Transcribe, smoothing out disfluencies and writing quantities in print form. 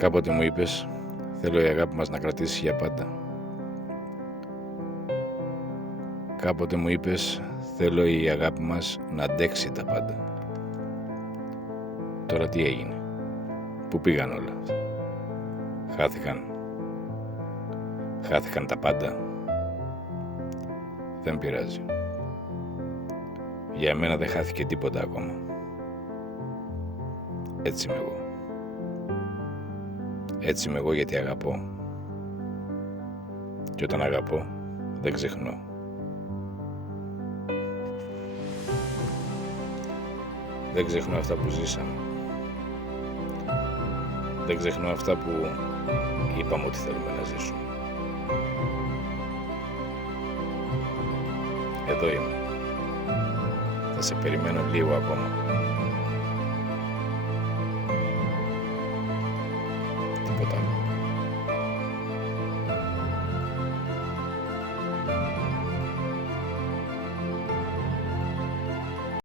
Κάποτε μου είπες, θέλω η αγάπη μας να κρατήσει για πάντα. Κάποτε μου είπες, θέλω η αγάπη μας να αντέξει τα πάντα. Τώρα τι έγινε, πού πήγαν όλα? Χάθηκαν τα πάντα. Δεν πειράζει. Για μένα δεν χάθηκε τίποτα ακόμα. Έτσι είμαι εγώ. Έτσι είμαι εγώ γιατί αγαπώ. Και όταν αγαπώ, δεν ξεχνώ. Δεν ξεχνώ αυτά που ζήσαμε. Δεν ξεχνώ αυτά που είπαμε ότι θέλουμε να ζήσουμε. Εδώ είμαι. Θα σε περιμένω λίγο ακόμα.